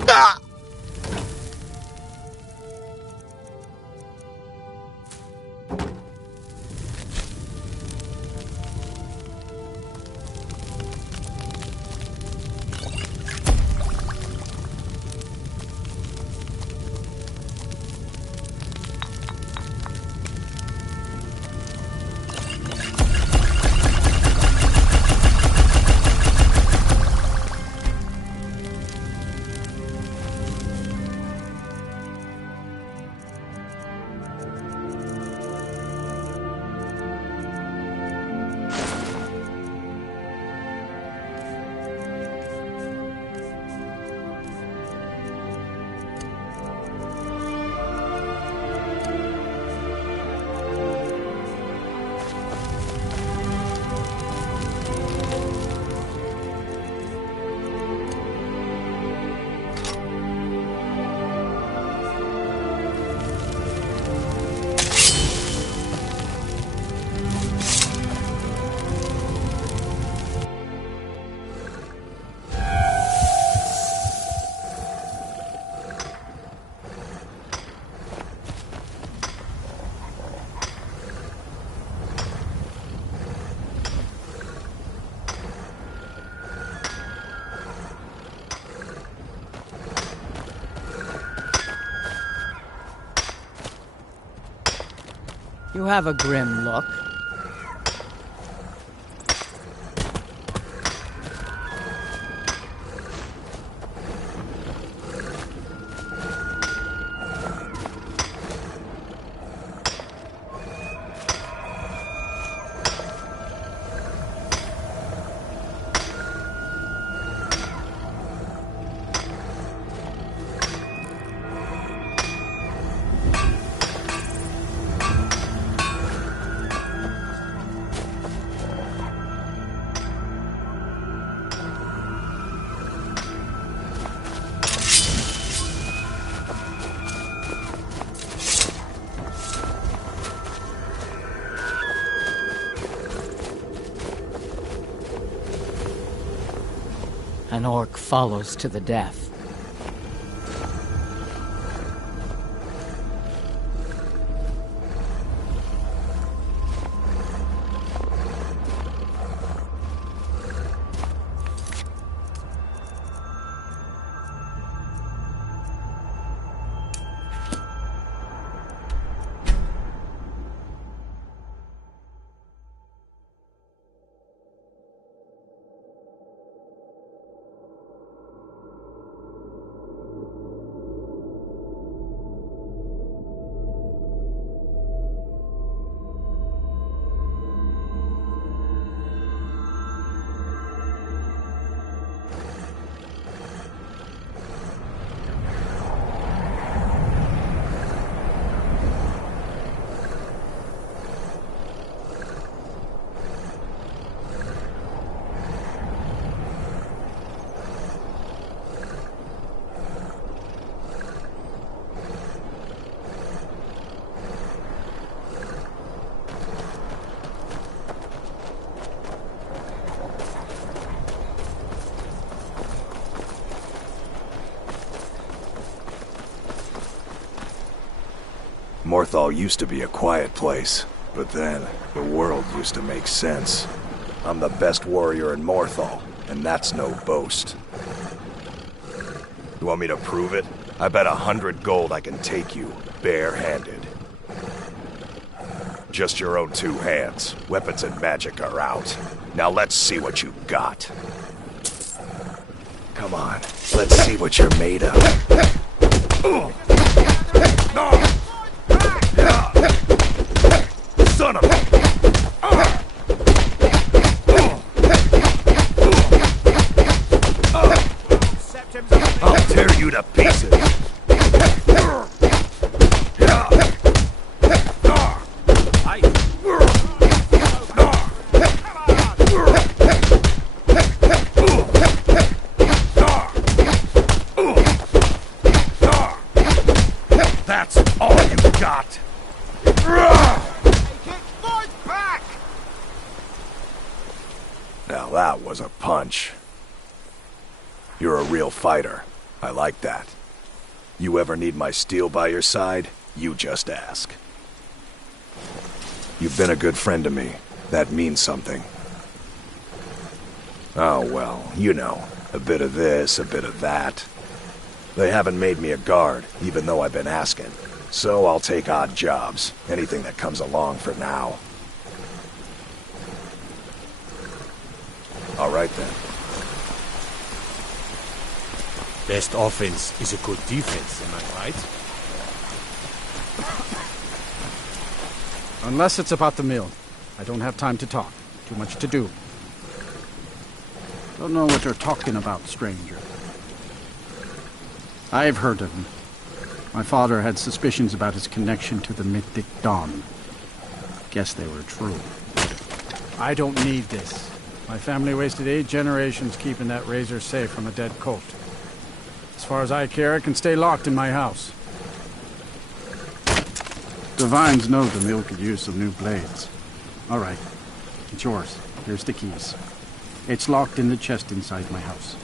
Ah! You have a grim look. An orc follows to the death. Morthal used to be a quiet place, but then the world used to make sense. I'm the best warrior in Morthal, and that's no boast. You want me to prove it? I bet 100 gold I can take you, bare-handed. Just your own two hands. Weapons and magic are out. Now let's see what you got. Come on, let's see what you're made of. Son of a... I'll tear you to pieces. That's all you got. Now that was a punch. You're a real fighter. I like that. You ever need my steel by your side, you just ask. You've been a good friend to me. That means something. Oh, well, you know, a bit of this, a bit of that. They haven't made me a guard, even though I've been asking. So I'll take odd jobs, anything that comes along for now. All right then. Best offense is a good defense, am I right? Unless it's about the mill. I don't have time to talk. Too much to do. Don't know what you're talking about, stranger. I've heard of him. My father had suspicions about his connection to the Mythic Dawn. Guess they were true. I don't need this. My family wasted 8 generations keeping that razor safe from a dead colt. As far as I care, it can stay locked in my house. The Vines know the mill could use some new blades. All right. It's yours. Here's the keys. It's locked in the chest inside my house.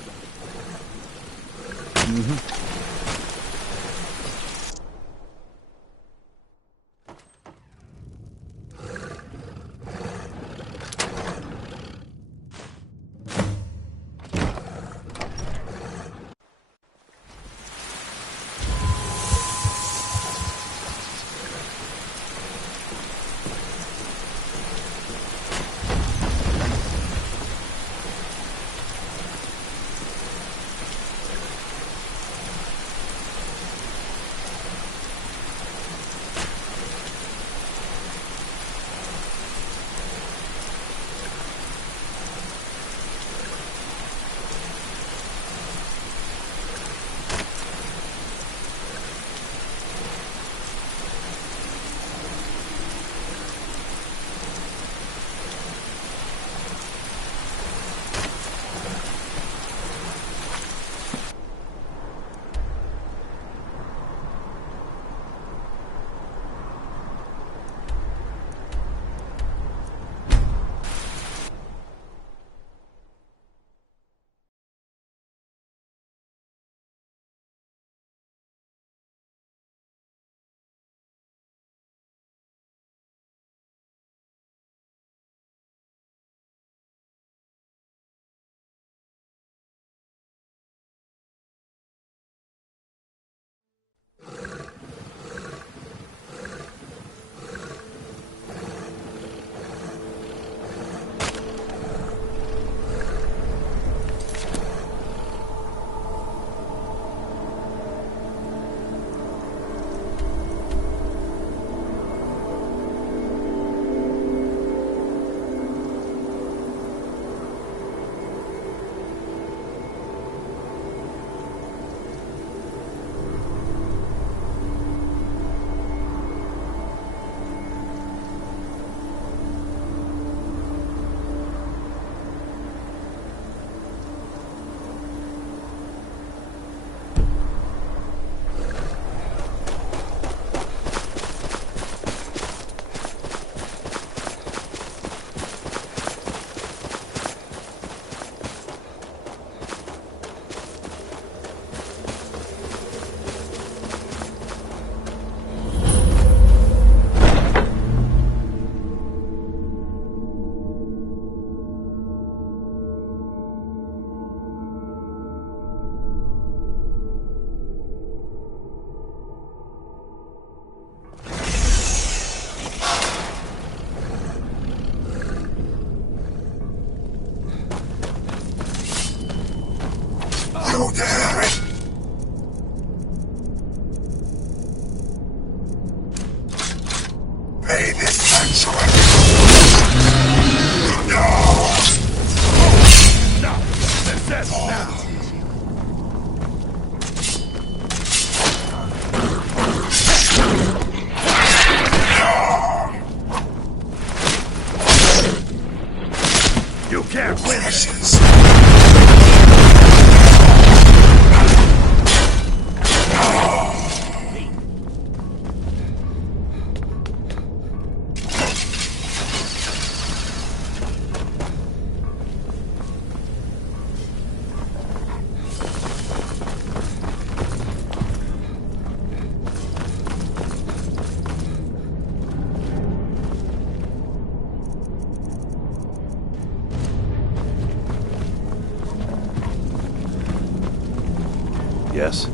Yes?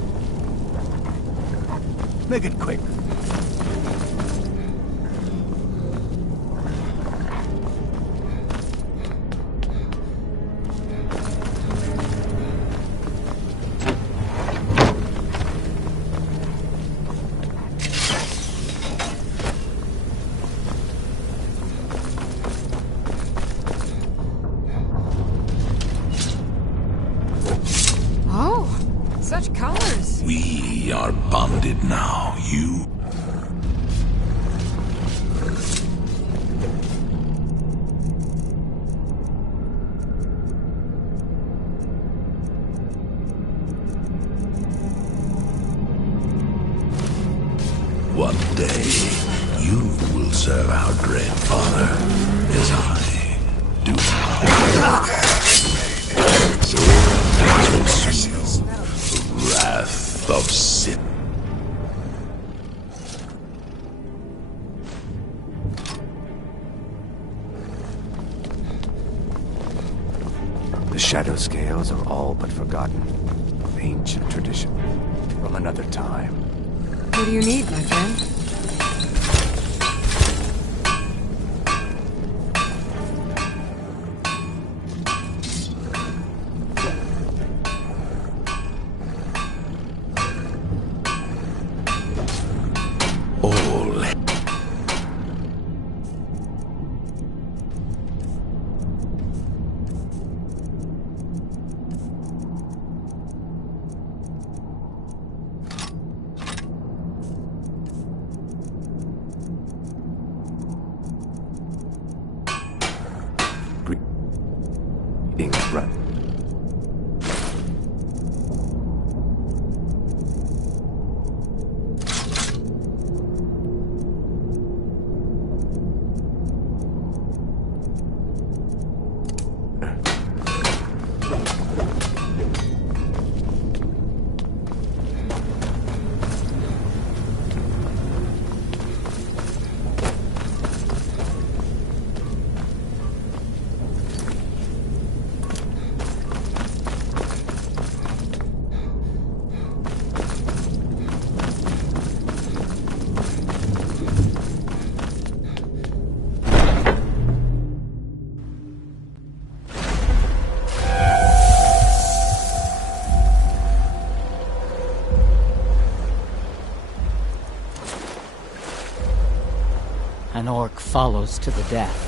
Make it quick. Oh, such colors. We are bonded now, you. One day, you will serve our dread father, as I do now. The wrath of sin. The shadow scales are all but forgotten. Ancient tradition from another time. What do you need, my friend? All Greetings, run. An orc follows to the death.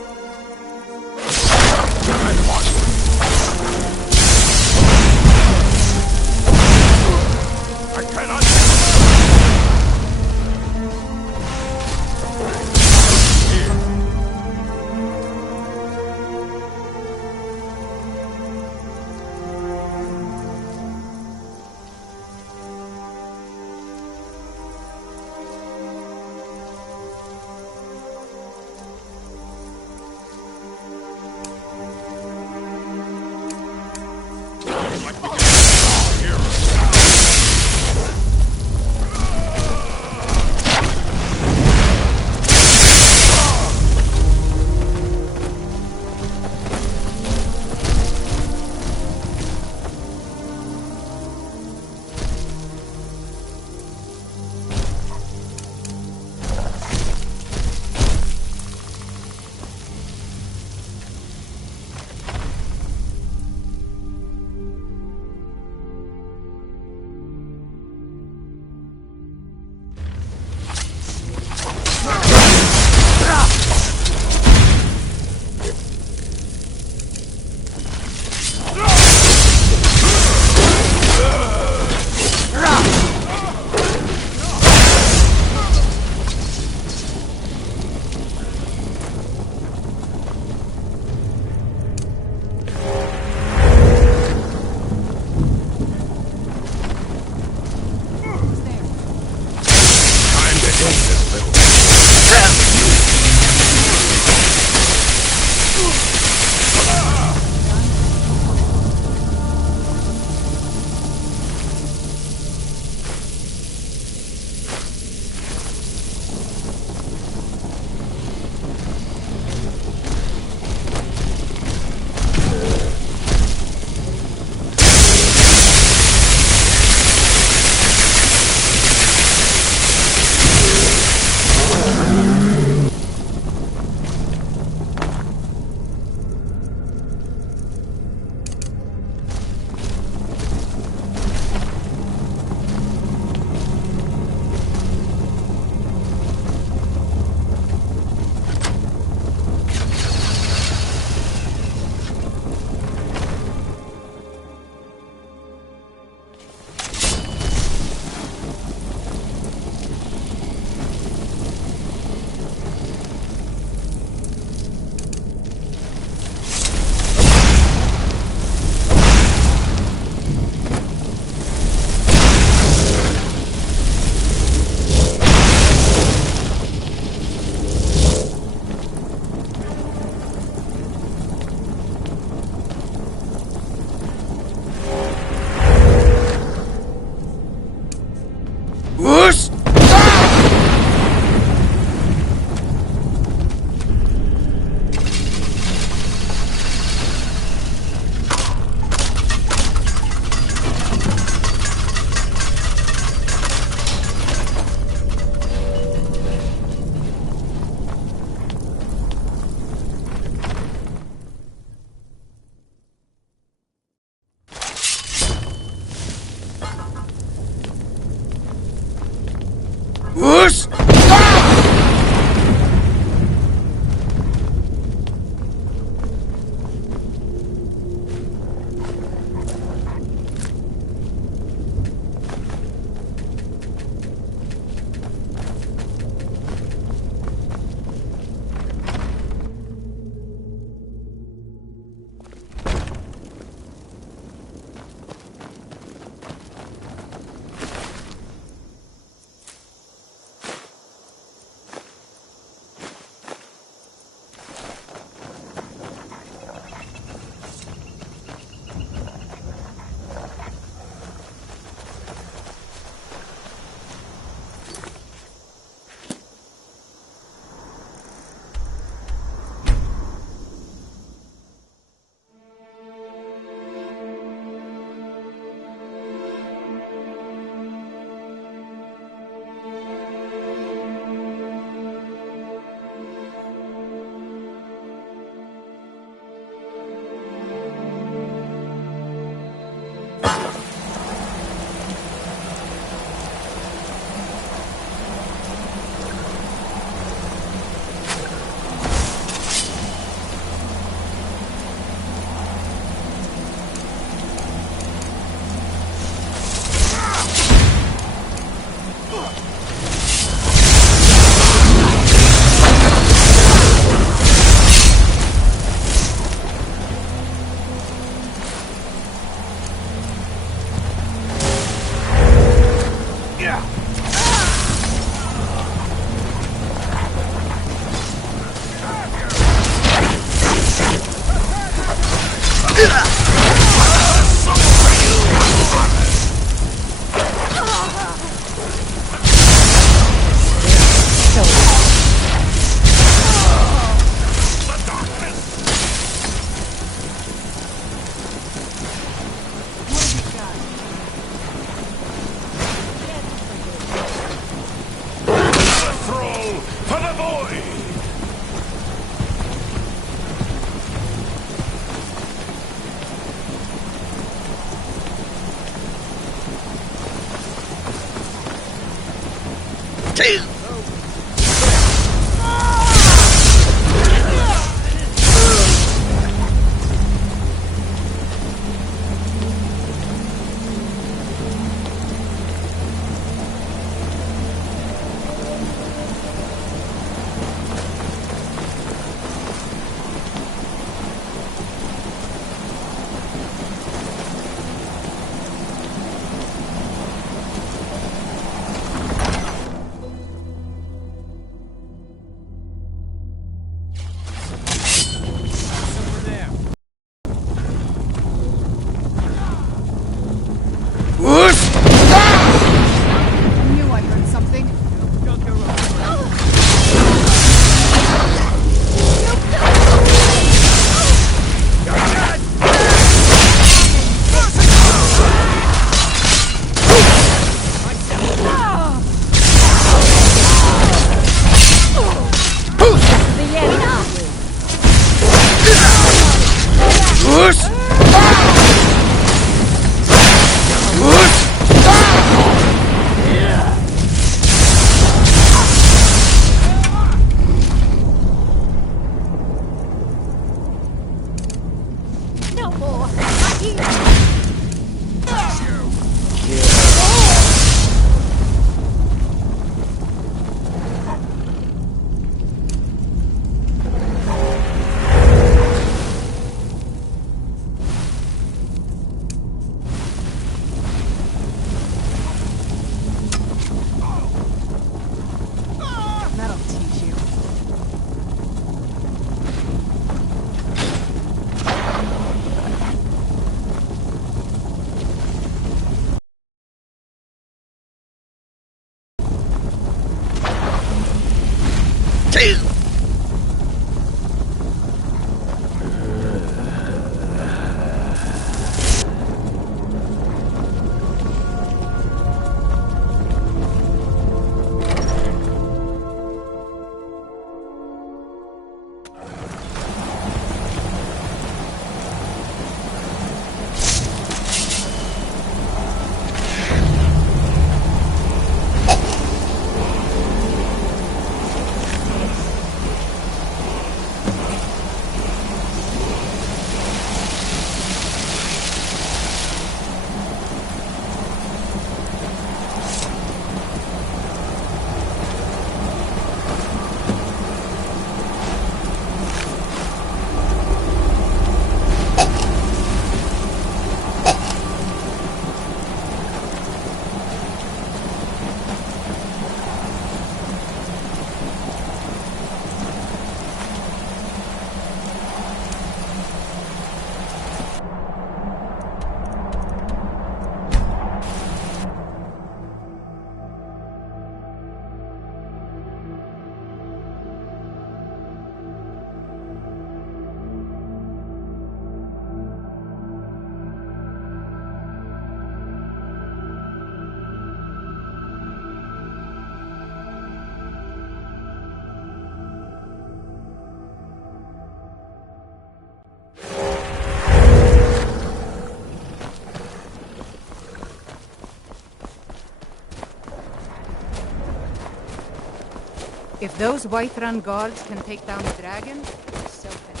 If those Whiterun guards can take down the dragon, so can we.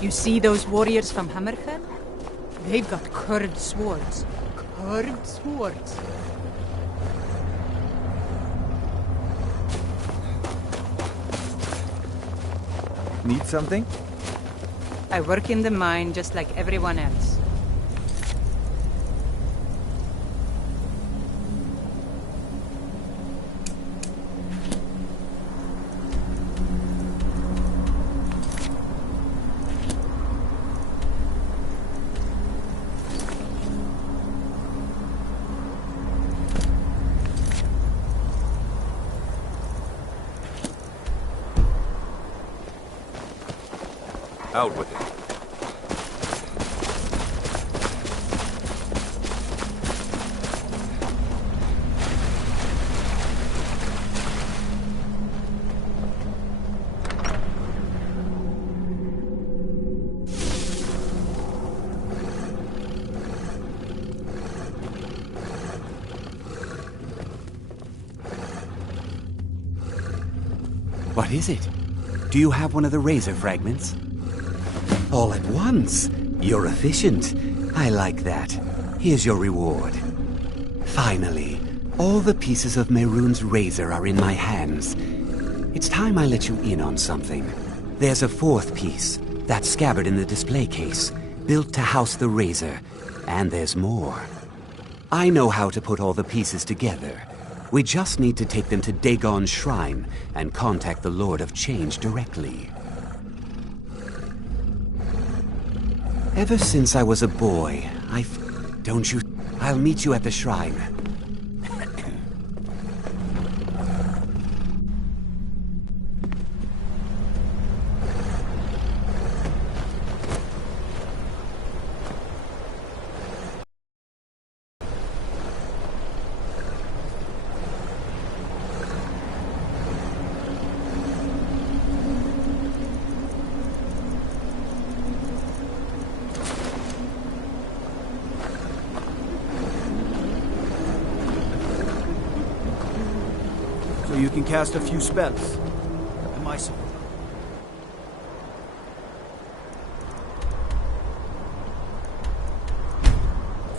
You see those warriors from Hammerfell? They've got curved swords. Curved swords. Need something? I work in the mine just like everyone else. Out with it. What is it? Do you have one of the razor fragments? All at once. You're efficient. I like that. Here's your reward. Finally, all the pieces of Mehrunes' razor are in my hands. It's time I let you in on something. There's a fourth piece, that scabbard in the display case, built to house the razor. And there's more. I know how to put all the pieces together. We just need to take them to Dagon's shrine and contact the Lord of Change directly. Ever since I was a boy, don't you... I'll meet you at the shrine. You can cast a few spells. Am I so?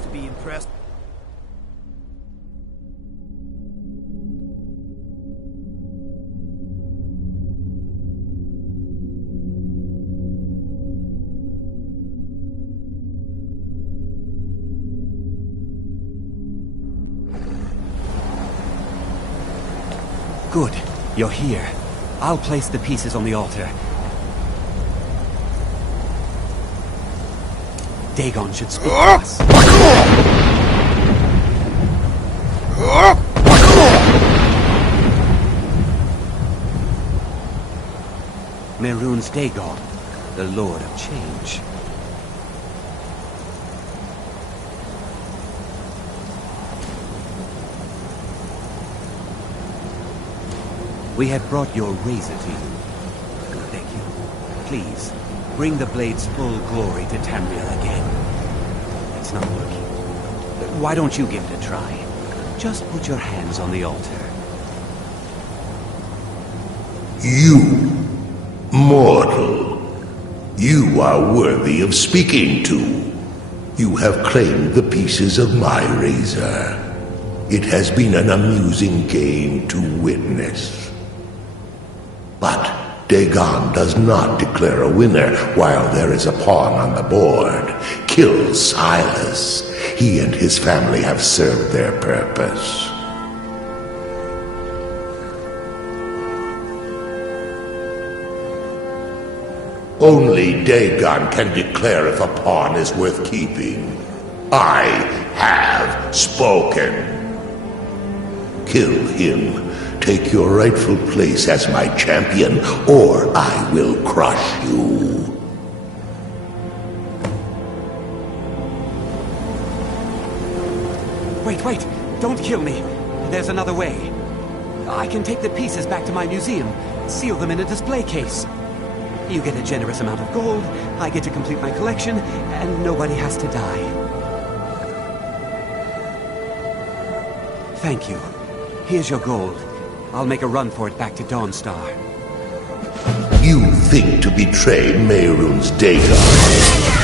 To be impressed. Good. You're here. I'll place the pieces on the altar. Dagon should speak to us. Mehrunes Dagon, the Lord of Change. We had brought your razor to you. Thank you. Please, bring the blade's full glory to Tamriel again. It's not working. Why don't you give it a try? Just put your hands on the altar. You, mortal, you are worthy of speaking to. You have claimed the pieces of my razor. It has been an amusing game to witness. But Dagon does not declare a winner while there is a pawn on the board. Kill Silas. He and his family have served their purpose. Only Dagon can declare if a pawn is worth keeping. I have spoken. Kill him. Take your rightful place as my champion, or I will crush you. Wait, don't kill me. There's another way. I can take the pieces back to my museum, seal them in a display case. You get a generous amount of gold, I get to complete my collection, and nobody has to die. Thank you. Here's your gold. I'll make a run for it back to Dawnstar. You think to betray Mehrunes Dagon?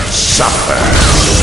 Suffer!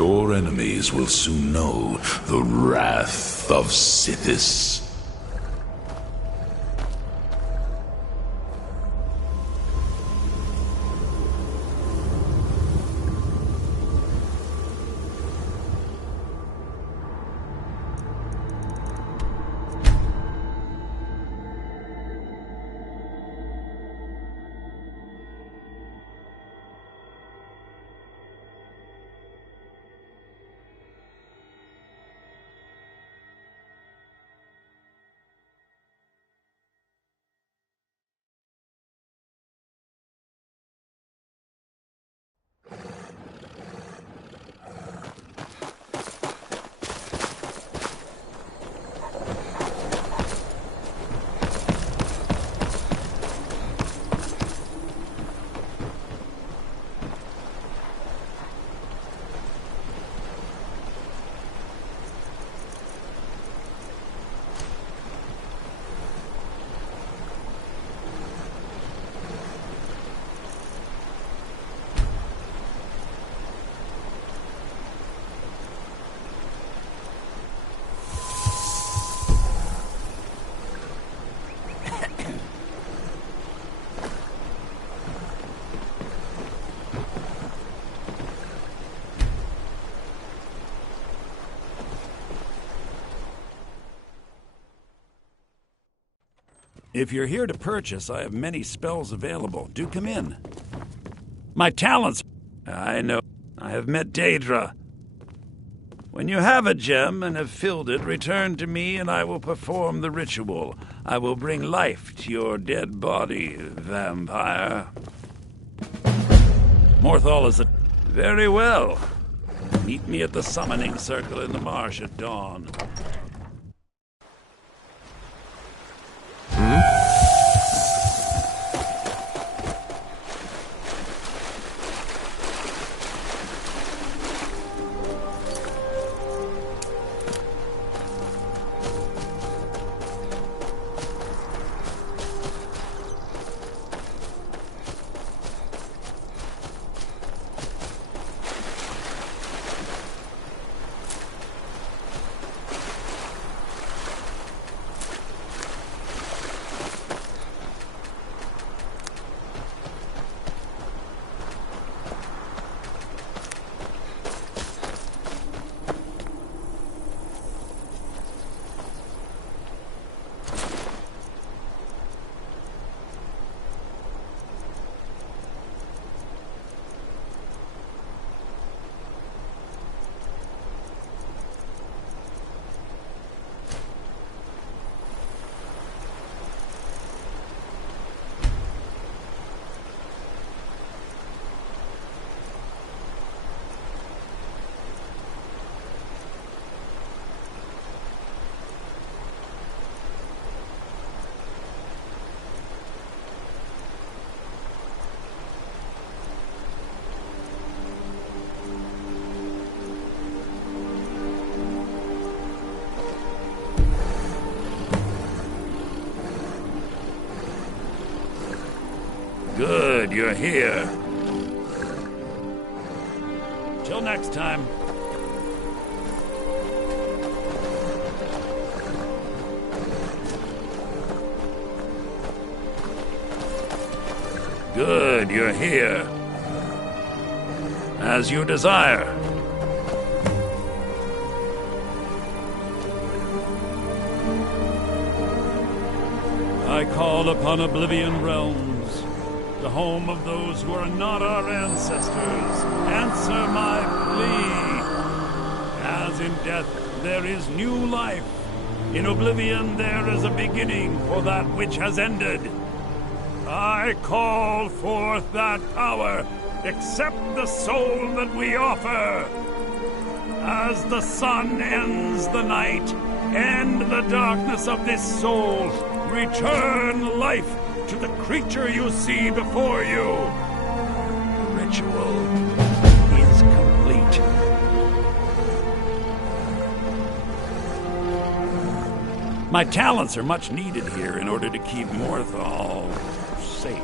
Your enemies will soon know the wrath of Sithis. If you're here to purchase, I have many spells available. Do come in. My talents... I know. I have met Daedra. When you have a gem and have filled it, return to me and I will perform the ritual. I will bring life to your dead body, vampire. Morthal is a... Very well. Meet me at the summoning circle in the marsh at dawn. Good, you're here. Till next time. Good, you're here. As you desire. I call upon Oblivion Realms, the home of those who are not our ancestors. Answer my plea. As in death there is new life, in Oblivion there is a beginning for that which has ended. I call forth that power. Accept the soul that we offer. As the sun ends the night, end the darkness of this soul. Return life to the creature you see before you. The ritual is complete. My talents are much needed here in order to keep Morthal safe.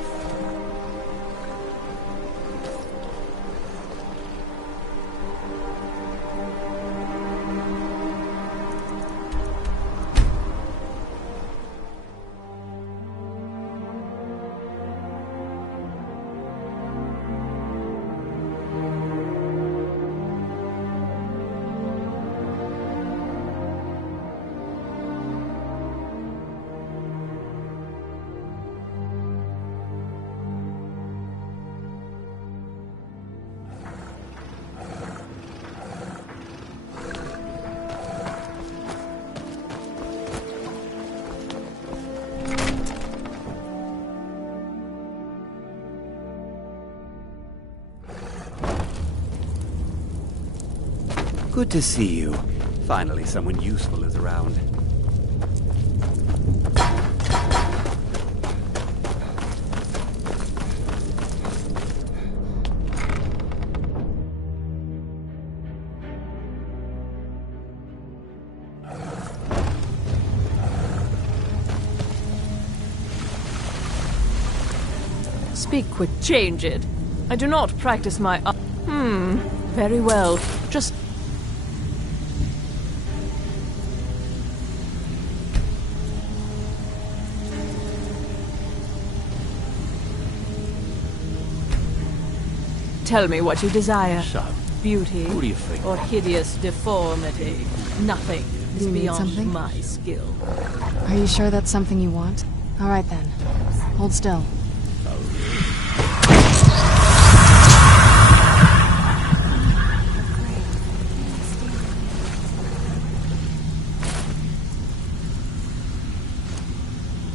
Good to see you. Finally, someone useful is around. Speak quick. Change it. I do not practice my... Very well. Just... Tell me what you desire. So, Beauty who do you think? or hideous deformity. Nothing is You need beyond something? my skill. Are you sure that's something you want? All right then. Hold still.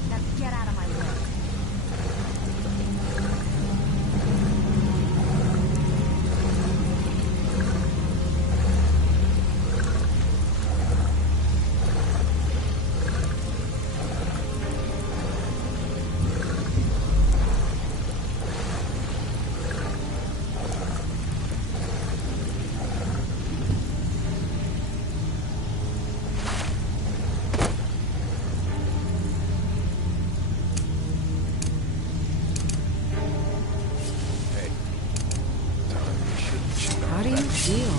Now get out of my way. How do you feel?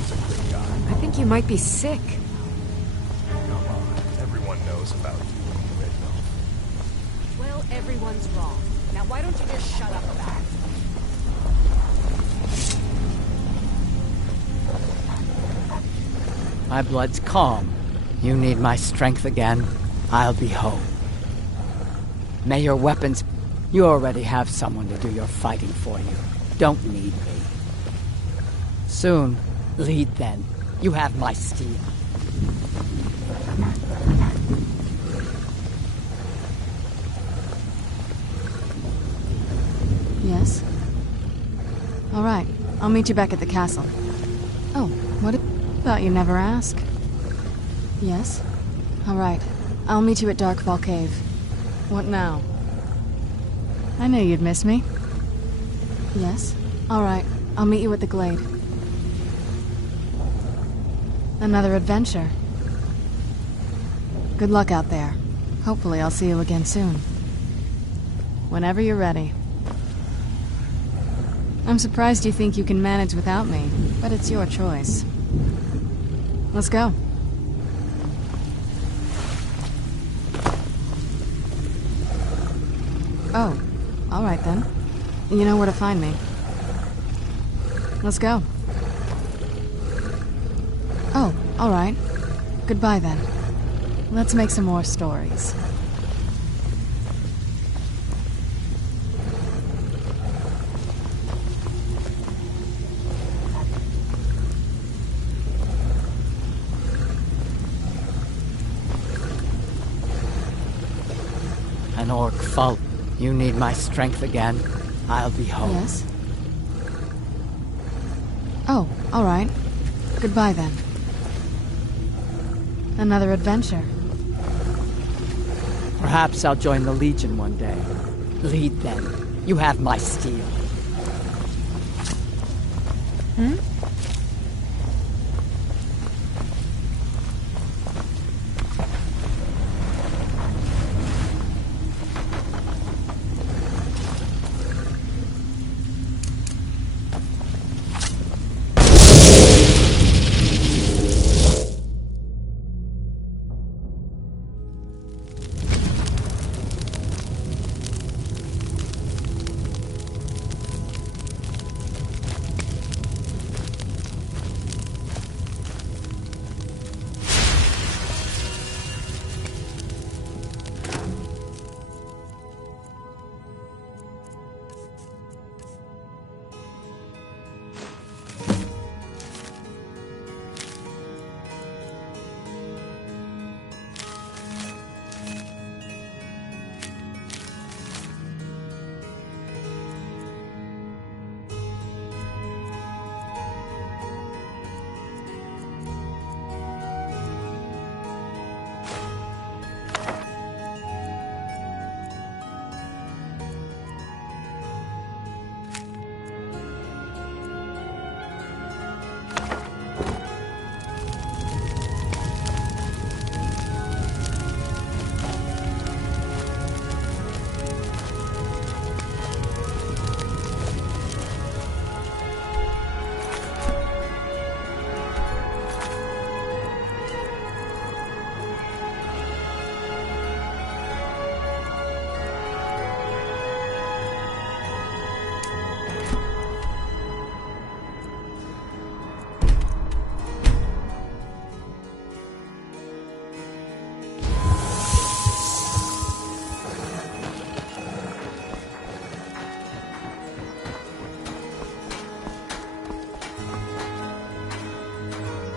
I think you might be sick. Come on, everyone knows about you, Red Elf. Well, everyone's wrong. Now why don't you just shut up about it? My blood's calm. You need my strength again, I'll be home. May your weapons... You already have someone to do your fighting for you. Don't need me. Soon, lead then. You have my steel. Yes? All right. I'll meet you back at the castle. Oh, what about you never ask? Yes? All right. I'll meet you at Darkfall Cave. What now? I knew you'd miss me. Yes? All right. I'll meet you at the Glade. Another adventure. Good luck out there. Hopefully I'll see you again soon. Whenever you're ready. I'm surprised you think you can manage without me, but it's your choice. Let's go. Oh, all right then. You know where to find me. Let's go. Oh, all right. Goodbye then. Let's make some more stories. An orc fault. You need my strength again, I'll be home. Yes? Oh, all right. Goodbye then. Another adventure. Perhaps I'll join the Legion one day. Lead then. You have my steel.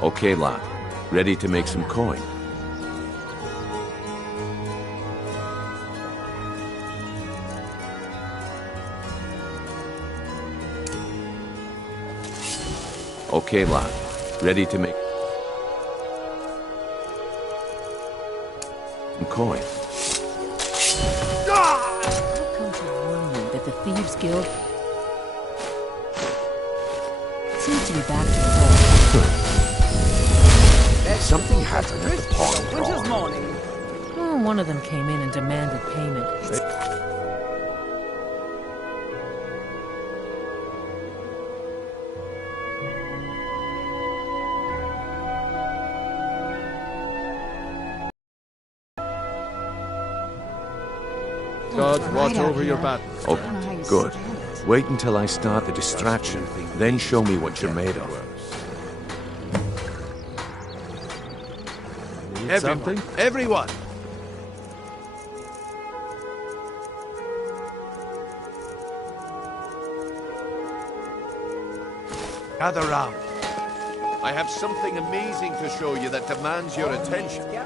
Okay, lad. Ready to make some coin? Okay, lad. Ready to make some coin? I've come to warn you that the Thieves Guild seems to be back to the whole. Something happened at the pawn Winter's draw. morning. Oh, one of them came in and demanded payment. God, watch over your back. Oh, good. Wait until I start the distraction, then show me what you're made of. Something? Everyone! Gather round. I have something amazing to show you that demands your attention. No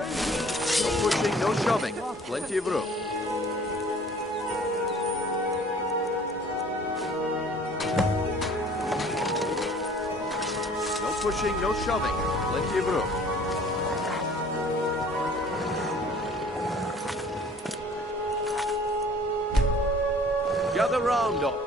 pushing, no shoving. Plenty of room. No pushing, no shoving. Plenty of room. Gather round, all.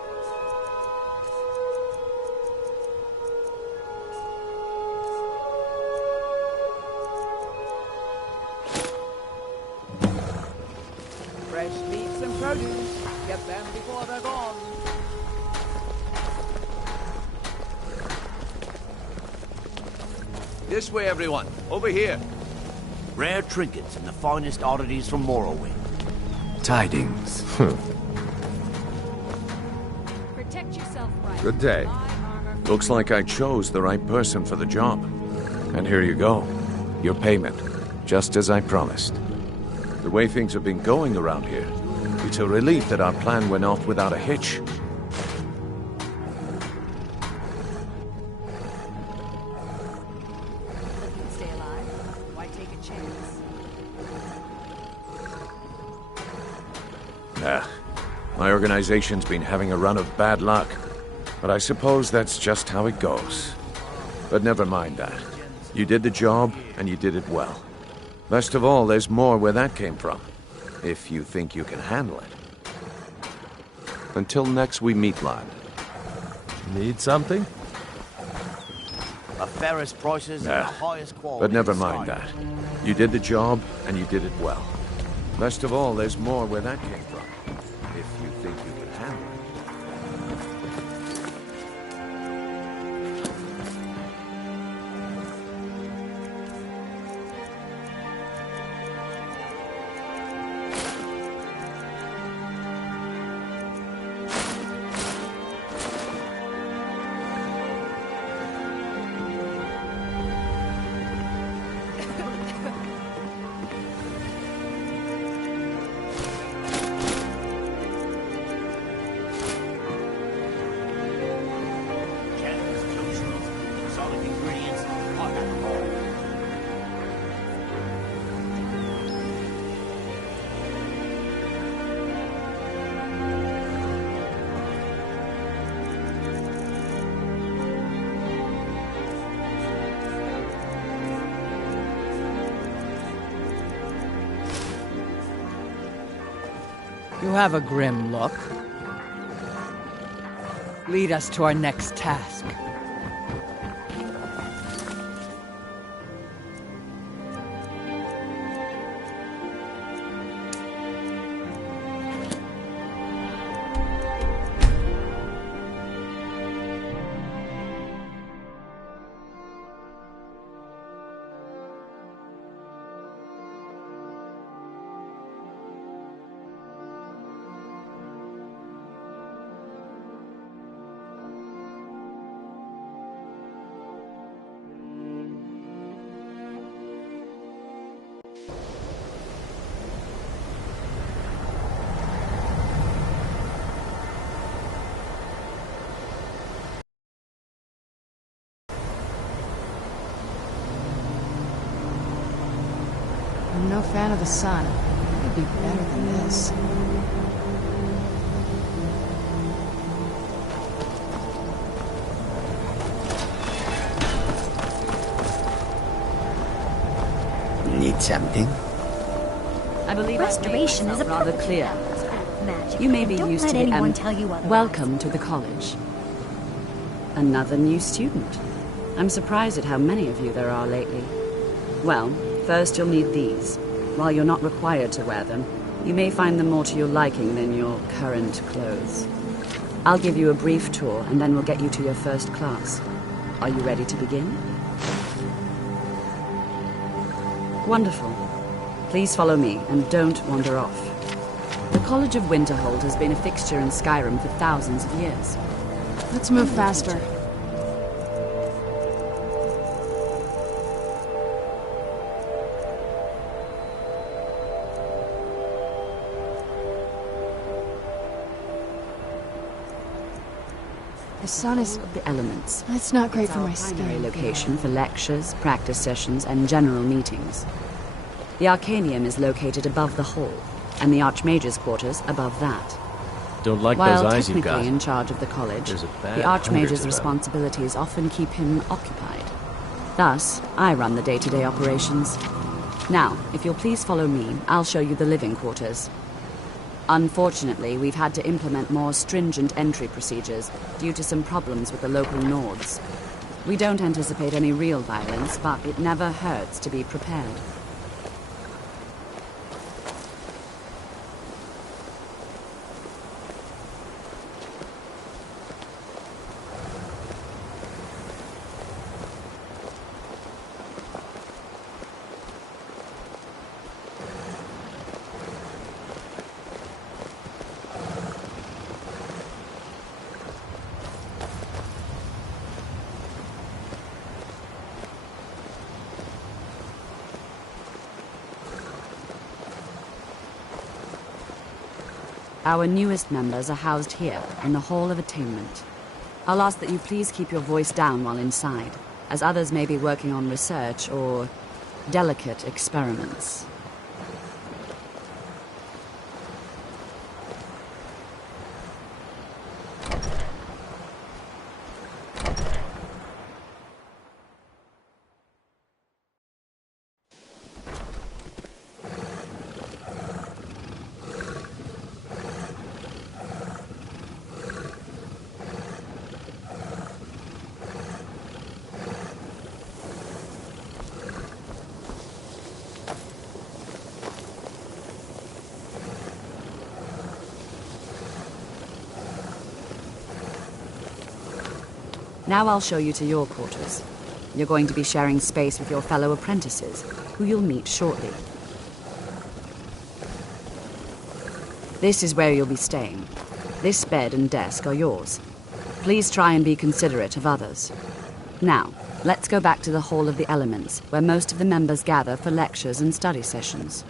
Fresh meats and produce. Get them before they're gone. This way, everyone. Over here. Rare trinkets and the finest oddities from Morrowind. Tidings. Protect yourself right. Good day. Looks like I chose the right person for the job. And here you go. Your payment. Just as I promised. The way things have been going around here, it's a relief that our plan went off without a hitch. Stay alive. Why take a chance? My organization's been having a run of bad luck. But I suppose that's just how it goes. But never mind that. You did the job, and you did it well. Best of all, there's more where that came from. If you think you can handle it. Until next we meet, lad. Need something? The fairest prices and the highest quality. But never mind that. You did the job, and you did it well. Best of all, there's more where that came from. If you think you can handle it. You have a grim look. Lead us to our next task. no fan of the sun. It could be better than this. Need something? I believe restoration is a rather clear. Magic. You may be Don't used let to the anyone tell you otherwise. Welcome to the college. Another new student. I'm surprised at how many of you there are lately. Well, first you'll need these. While you're not required to wear them, you may find them more to your liking than your current clothes. I'll give you a brief tour, and then we'll get you to your first class. Are you ready to begin? Wonderful. Please follow me, and don't wander off. The College of Winterhold has been a fixture in Skyrim for thousands of years. Let's move faster. The sun is... The elements. It's not great for my Primary skin. location for lectures, practice sessions, and general meetings. The Arcanium is located above the hall, and the Archmage's quarters above that. Don't like While those eyes you've technically got. in charge of the college, There's a bad the hunger to Archmage's them. responsibilities often keep him occupied. Thus, I run the day-to-day operations. Now, if you'll please follow me, I'll show you the living quarters. Unfortunately, we've had to implement more stringent entry procedures due to some problems with the local Nords. We don't anticipate any real violence, but it never hurts to be prepared. Our newest members are housed here, in the Hall of Attainment. I'll ask that you please keep your voice down while inside, as others may be working on research or delicate experiments. Now I'll show you to your quarters. You're going to be sharing space with your fellow apprentices, who you'll meet shortly. This is where you'll be staying. This bed and desk are yours. Please try and be considerate of others. Now, let's go back to the Hall of the Elements, where most of the members gather for lectures and study sessions.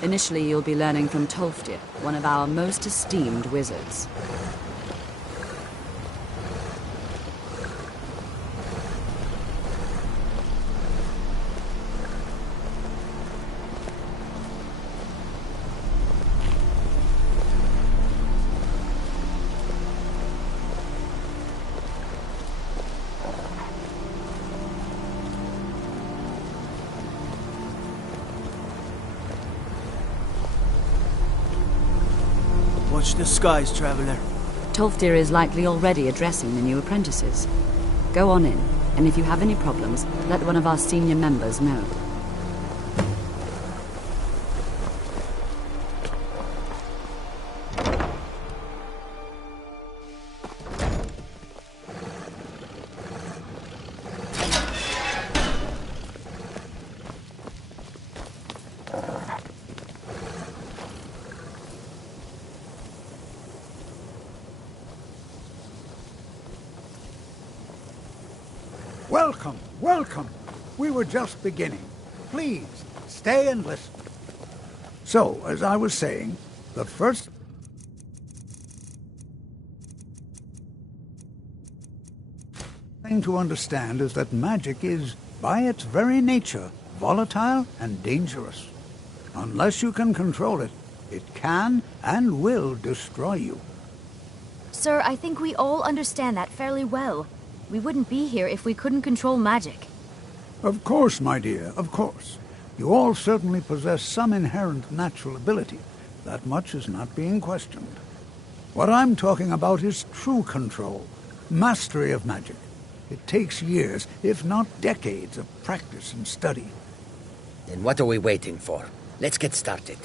Initially, you'll be learning from Tolfdir, one of our most esteemed wizards. Watch the skies, traveler. Tolfdir is likely already addressing the new apprentices. Go on in, and if you have any problems, let one of our senior members know. Welcome, welcome. We were just beginning. Please, stay and listen. So, as I was saying, the first thing to understand is that magic is, by its very nature, volatile and dangerous. Unless you can control it, it can and will destroy you. Sir, I think we all understand that fairly well. We wouldn't be here if we couldn't control magic. Of course, my dear, of course. You all certainly possess some inherent natural ability. That much is not being questioned. What I'm talking about is true control, mastery of magic. It takes years, if not decades, of practice and study. Then what are we waiting for? Let's get started.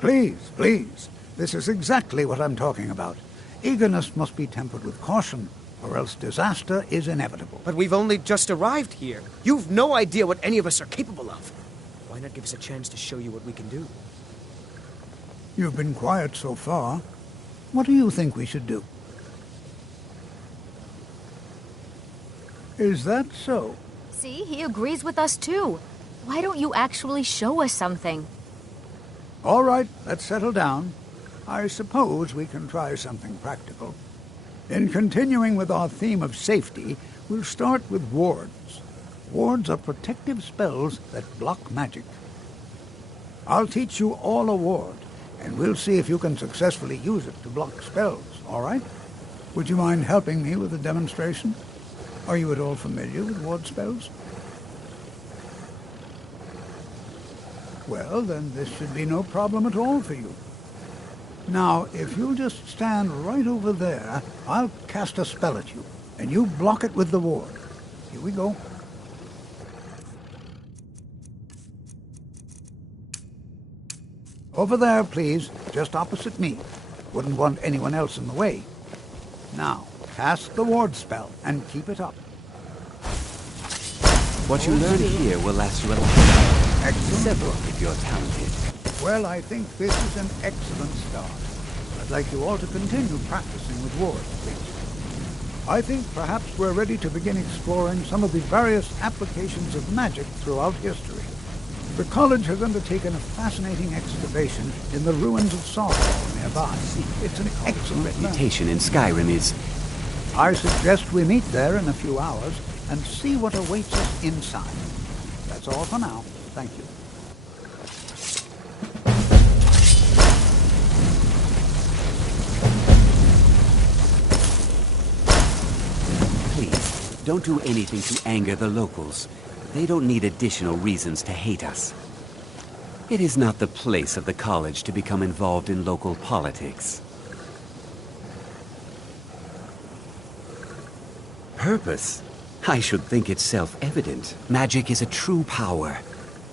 Please, please. This is exactly what I'm talking about. Eagerness must be tempered with caution, or else disaster is inevitable. But we've only just arrived here. You've no idea what any of us are capable of. Why not give us a chance to show you what we can do? You've been quiet so far. What do you think we should do? Is that so? See, he agrees with us too. Why don't you actually show us something? All right, let's settle down. I suppose we can try something practical. In continuing with our theme of safety, we'll start with wards. Wards are protective spells that block magic. I'll teach you all a ward, and we'll see if you can successfully use it to block spells, all right? Would you mind helping me with the demonstration? Are you at all familiar with ward spells? Well, then this should be no problem at all for you. Now, if you'll just stand right over there, I'll cast a spell at you, and you block it with the ward. Here we go. Over there, please, just opposite me. Wouldn't want anyone else in the way. Now, cast the ward spell, and keep it up. What you learn here will last you a lifetime. Excellent. Several if you're talented. Well, I think this is an excellent start. I'd like you all to continue practicing with wards, please. I think perhaps we're ready to begin exploring some of the various applications of magic throughout history. The college has undertaken a fascinating excavation in the ruins of Saarthal nearby. It's an excellent reputation in Skyrim is... I suggest we meet there in a few hours and see what awaits us inside. That's all for now. Thank you. Please, don't do anything to anger the locals. They don't need additional reasons to hate us. It is not the place of the college to become involved in local politics. Purpose? I should think it's self-evident. Magic is a true power,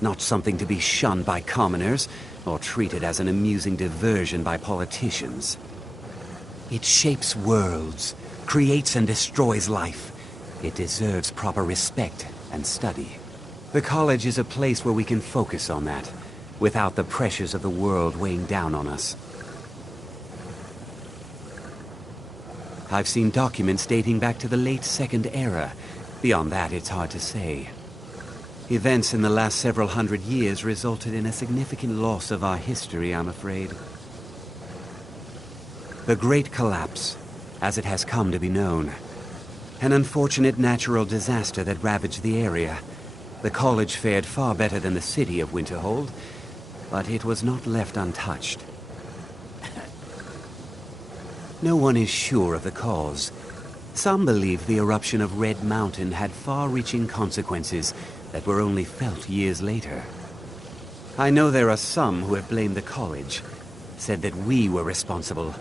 not something to be shunned by commoners or treated as an amusing diversion by politicians. It shapes worlds, creates and destroys life. It deserves proper respect and study. The college is a place where we can focus on that, without the pressures of the world weighing down on us. I've seen documents dating back to the late Second Era. Beyond that, it's hard to say. Events in the last several hundred years resulted in a significant loss of our history, I'm afraid. The Great Collapse, as it has come to be known. An unfortunate natural disaster that ravaged the area. The college fared far better than the city of Winterhold, but it was not left untouched. No one is sure of the cause. Some believe the eruption of Red Mountain had far-reaching consequences that were only felt years later. I know there are some who have blamed the college, said that we were responsible.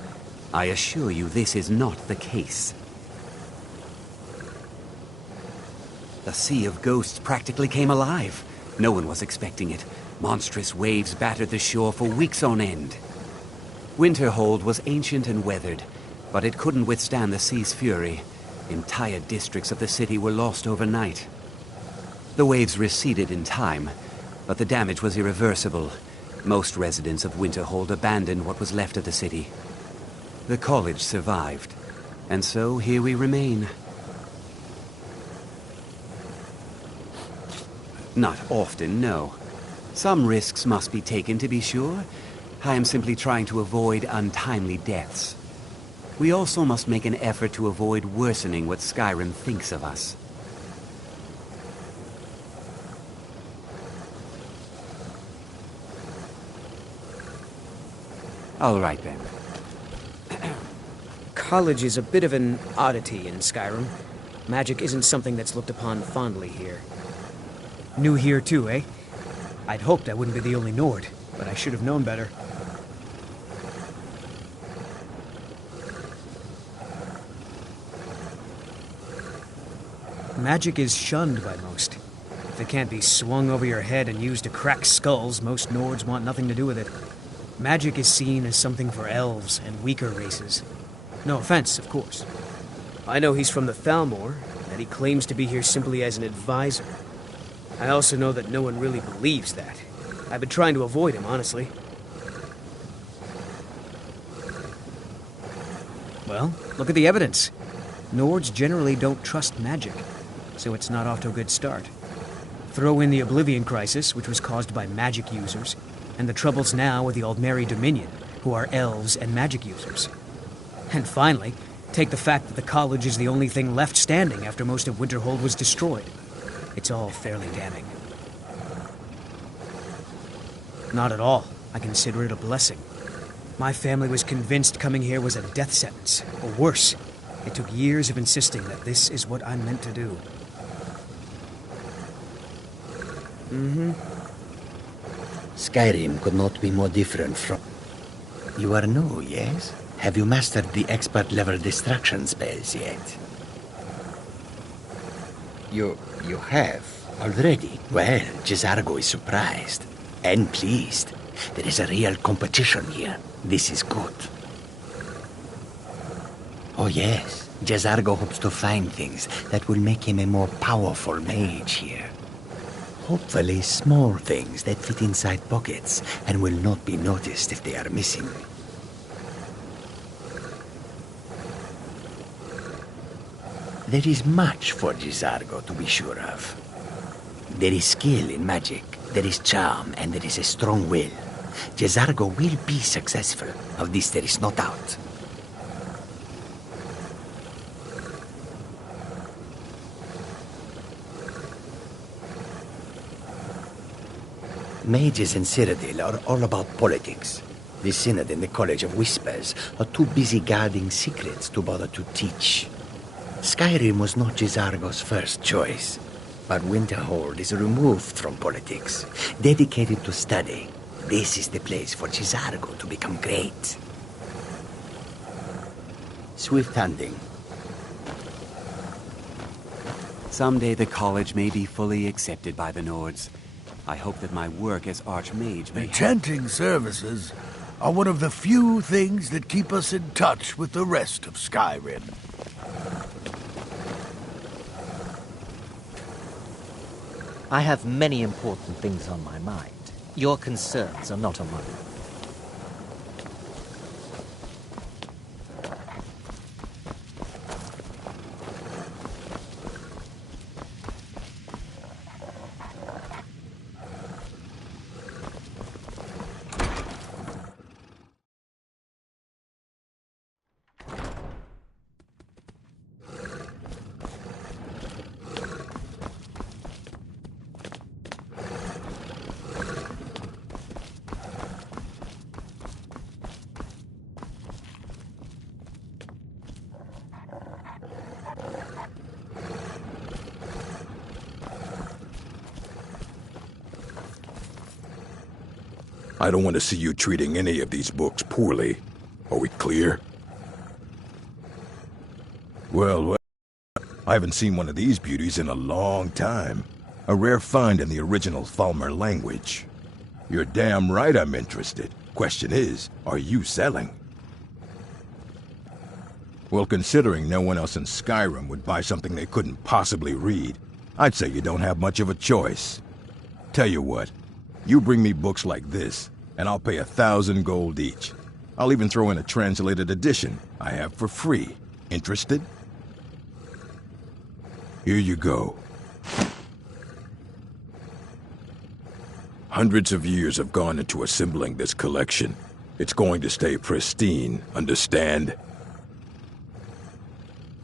I assure you this is not the case. The Sea of Ghosts practically came alive. No one was expecting it. Monstrous waves battered the shore for weeks on end. Winterhold was ancient and weathered, but it couldn't withstand the sea's fury. Entire districts of the city were lost overnight. The waves receded in time, but the damage was irreversible. Most residents of Winterhold abandoned what was left of the city. The college survived, and so here we remain. Not often, no. Some risks must be taken, to be sure. I am simply trying to avoid untimely deaths. We also must make an effort to avoid worsening what Skyrim thinks of us. All right, then. College is a bit of an oddity in Skyrim. Magic isn't something that's looked upon fondly here. New here too, eh? I'd hoped I wouldn't be the only Nord, but I should have known better. Magic is shunned by most. If it can't be swung over your head and used to crack skulls, most Nords want nothing to do with it. Magic is seen as something for elves and weaker races. No offense, of course. I know he's from the Thalmor, that he claims to be here simply as an advisor. I also know that no one really believes that. I've been trying to avoid him, honestly. Well, look at the evidence. Nords generally don't trust magic, so it's not off to a good start. Throw in the Oblivion Crisis, which was caused by magic users, and the troubles now with the Aldmeri Dominion, who are elves and magic users. And finally, take the fact that the college is the only thing left standing after most of Winterhold was destroyed. It's all fairly damning. Not at all. I consider it a blessing. My family was convinced coming here was a death sentence, or worse. It took years of insisting that this is what I'm meant to do. Skyrim could not be more different from... You are new, yes? Have you mastered the expert-level distraction spells yet? You have? Already? Well, J'zargo is surprised. And pleased. There is a real competition here. This is good. Oh yes, J'zargo hopes to find things that will make him a more powerful mage here. Hopefully small things that fit inside pockets and will not be noticed if they are missing. There is much for J'zargo to be sure of. There is skill in magic, there is charm, and there is a strong will. J'zargo will be successful. Of this there is no doubt. Mages in Cyrodiil are all about politics. The Synod and the College of Whispers are too busy guarding secrets to bother to teach. Skyrim was not J'zargo's first choice, but Winterhold is removed from politics, dedicated to study. This is the place for J'zargo to become great. Swift hunting. Someday the college may be fully accepted by the Nords. I hope that my work as Archmage may... Enchanting services are one of the few things that keep us in touch with the rest of Skyrim. I have many important things on my mind. Your concerns are not among them. I don't want to see you treating any of these books poorly. Are we clear? Well, I haven't seen one of these beauties in a long time. A rare find in the original Thalmor language. You're damn right I'm interested. Question is, are you selling? Well, considering no one else in Skyrim would buy something they couldn't possibly read, I'd say you don't have much of a choice. Tell you what, you bring me books like this, and I'll pay 1,000 gold each. I'll even throw in a translated edition I have for free. Interested? Here you go. Hundreds of years have gone into assembling this collection. It's going to stay pristine, understand?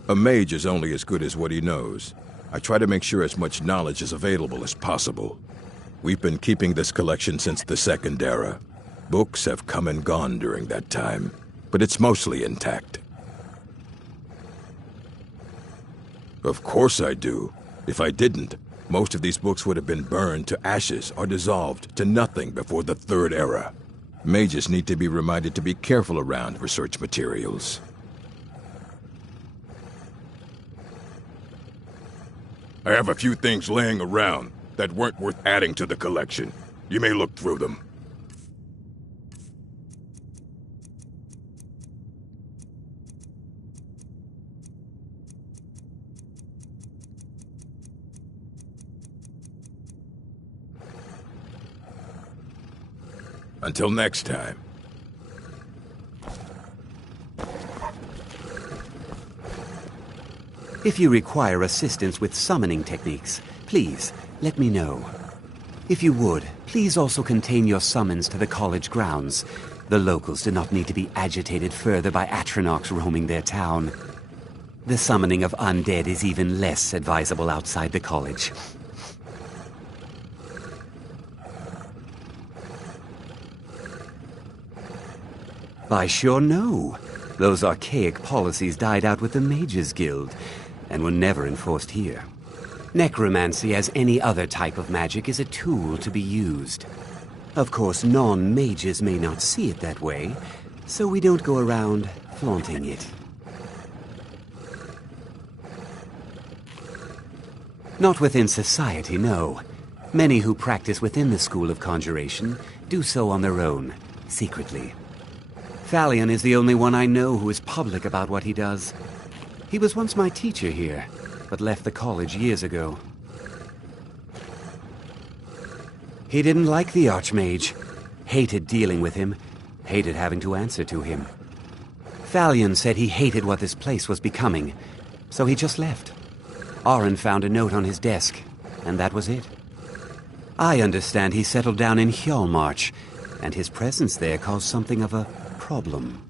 A mage is only as good as what he knows. I try to make sure as much knowledge is available as possible. We've been keeping this collection since the Second Era. Books have come and gone during that time, but it's mostly intact. Of course I do. If I didn't, most of these books would have been burned to ashes or dissolved to nothing before the Third Era. Mages need to be reminded to be careful around research materials. I have a few things laying around that weren't worth adding to the collection. You may look through them. Until next time. If you require assistance with summoning techniques, please let me know. If you would, please also contain your summons to the college grounds. The locals do not need to be agitated further by Atronachs roaming their town. The summoning of undead is even less advisable outside the college. I sure know. Those archaic policies died out with the Mages Guild, and were never enforced here. Necromancy, as any other type of magic, is a tool to be used. Of course, non-mages may not see it that way, so we don't go around flaunting it. Not within society, no. Many who practice within the School of Conjuration do so on their own, secretly. Thalion is the only one I know who is public about what he does. He was once my teacher here, but left the college years ago. He didn't like the Archmage, hated dealing with him, hated having to answer to him. Thalion said he hated what this place was becoming, so he just left. Aron found a note on his desk, and that was it. I understand he settled down in Hjalmarch, and his presence there caused something of a problem.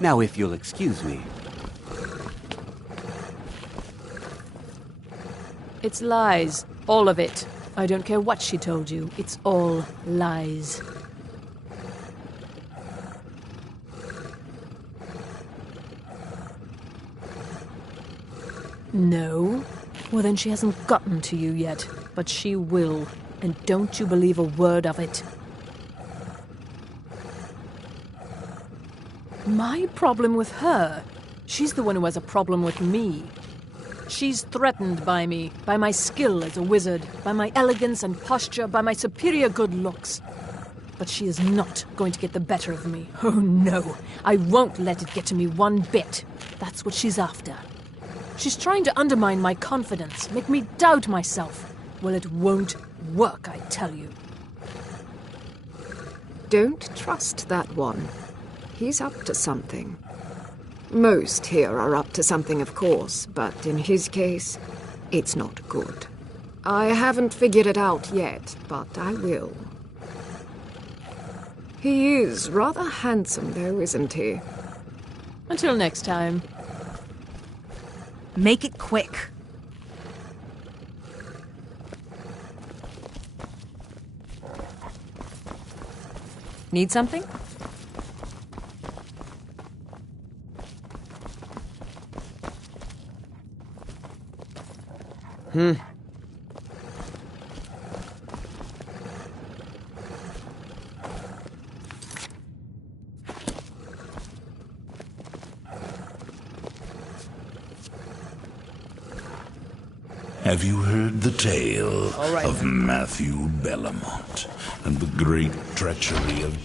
Now, if you'll excuse me. It's lies. All of it. I don't care what she told you. It's all lies. No? Well, then she hasn't gotten to you yet. But she will. And don't you believe a word of it. My problem with her? She's the one who has a problem with me. She's threatened by me, by my skill as a wizard, by my elegance and posture, by my superior good looks. But she is not going to get the better of me. Oh no, I won't let it get to me one bit. That's what she's after. She's trying to undermine my confidence, make me doubt myself. Well, it won't work, I tell you. Don't trust that one. He's up to something. Most here are up to something, of course, but in his case, it's not good. I haven't figured it out yet, but I will. He is rather handsome, though, isn't he? Until next time. Make it quick. Need something? Have you heard the tale right, of Matthew Bellamont and the great treachery of...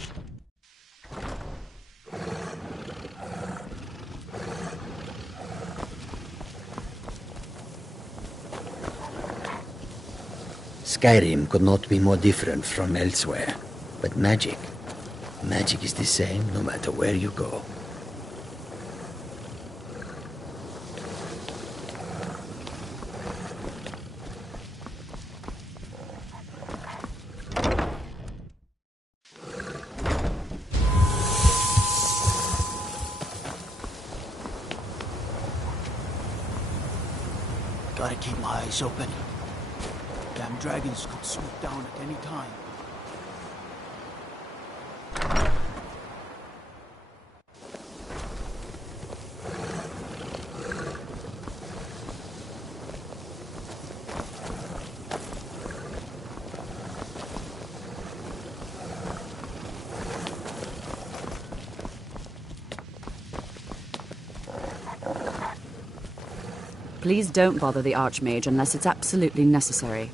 Skyrim could not be more different from elsewhere. But magic is the same no matter where you go. Gotta keep my eyes open. Damn dragons could swoop down at any time. Please don't bother the Archmage unless it's absolutely necessary.